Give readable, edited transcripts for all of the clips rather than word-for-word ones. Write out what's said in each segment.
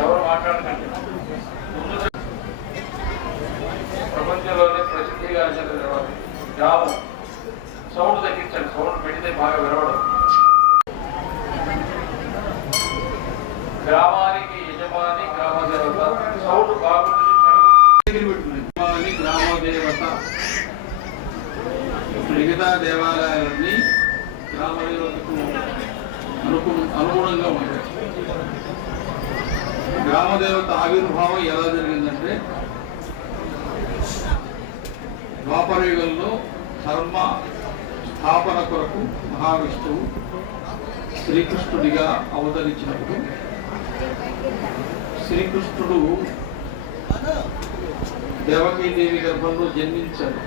ఎవరు మాట్లాడకండి. ప్రపంచంలోనే ప్రసిద్ధిగాంచిన గ్రామం. సౌండ్ తగ్గించండి, సౌండ్ పెడితే బాగా వినవడం. గ్రామానికి యజమాని గ్రామదేవత. సౌండ్ బాగుంటుంది. గ్రామదేవత. మిగతా దేవాలయాలన్నీ గ్రామదేవతకు అనుగుణంగా ఉంటాయి. గ్రామదేవత ఆవిర్భావం ఎలా జరిగిందంటే, ద్వాపర యుగంలో ధర్మ స్థాపన కొరకు మహావిష్ణువు శ్రీకృష్ణుడిగా అవతరించినప్పుడు శ్రీకృష్ణుడు దేవకీదేవి గర్భంలో జన్మించాడు.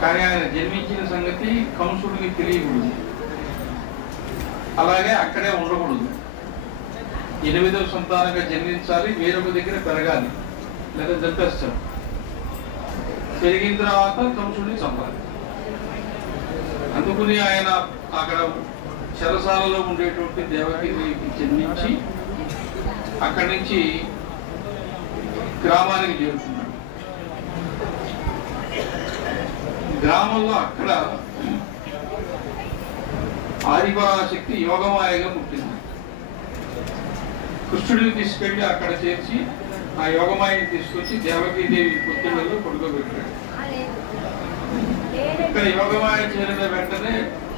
కానీ ఆయన జన్మించిన సంగతి కంసుడికి తెలియకూడదు. అలాగే అక్కడే ఉండకూడదు. 8వ సంతానంగా జన్మించాలి, వేరొక దగ్గర పెరగాలి, లేదా చంపేస్తాడు. పెరిగిన తర్వాత కంసుడిని చంపాలి. అందుకుని ఆయన అక్కడ చెరసాలలో ఉండేటువంటి దేవకీదేవికి జన్మించి అక్కడి నుంచి గ్రామానికి చేరుతున్నాడు. గ్రామంలో అక్కడ ఆదిపరాశక్తి యోగమాయగా పుట్టింది. కృష్ణుడిని తీసుకెళ్లి అక్కడ చేర్చి ఆ యోగమాయని తీసుకొచ్చి దేవకీదేవి పుత్రులలో పడుకోబెట్టాడు. ఇక్కడ యోగమాయ చేరిన వెంటనే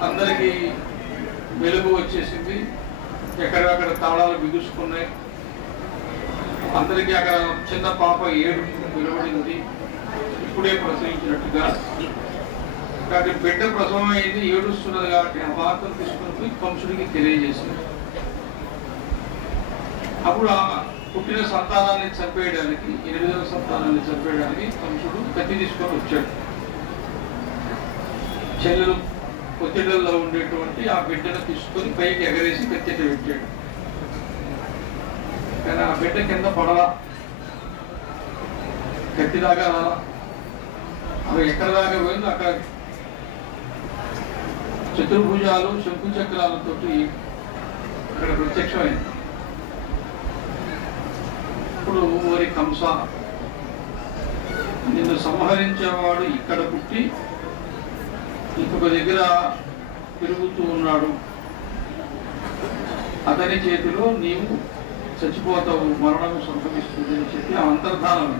అందరికీ వెలుగు వచ్చేసింది. ఎక్కడక్కడ తాళాలు బిగుసుకున్నాయి. అందరికీ అక్కడ చిన్న పాప ఏడు విలువడింది, ఇప్పుడే ప్రసవించినట్టుగా. కాబట్టి బిడ్డ ప్రసవం అయింది, ఏడుస్తున్నది. కాబట్టి ఆ వార్తను తీసుకుని కంసుడికి తెలియజేసింది. అప్పుడు ఆ పుట్టిన సంతానాన్ని చంపేయడానికి, 8వ సంతానాన్ని చంపేయడానికి కంసుడు కత్తి తీసుకొని వచ్చాడు. చెల్లెలు ఒత్తిడిలో ఉండేటువంటి ఆ బిడ్డను తీసుకొని పైకి ఎగరేసి కత్తిట పెట్టాడు. కానీ ఆ బిడ్డ కింద పడలా, కత్తి దాకా రాలా. అవి ఎక్కడ దాకా పోయిందో అక్కడ చతుర్భుజాలు శంకు చక్రాలతో ఇక్కడ ప్రత్యక్షమైంది. ఇప్పుడు ఓరి కంస, నిన్ను సంహరించేవాడు ఇక్కడ పుట్టి ఇంకొక దగ్గర తిరుగుతూ ఉన్నాడు. అతని చేతిలో నీవు చచ్చిపోతావు, మరణం సంభవిస్తుంది అని చెప్పి ఆ అంతర్ధానం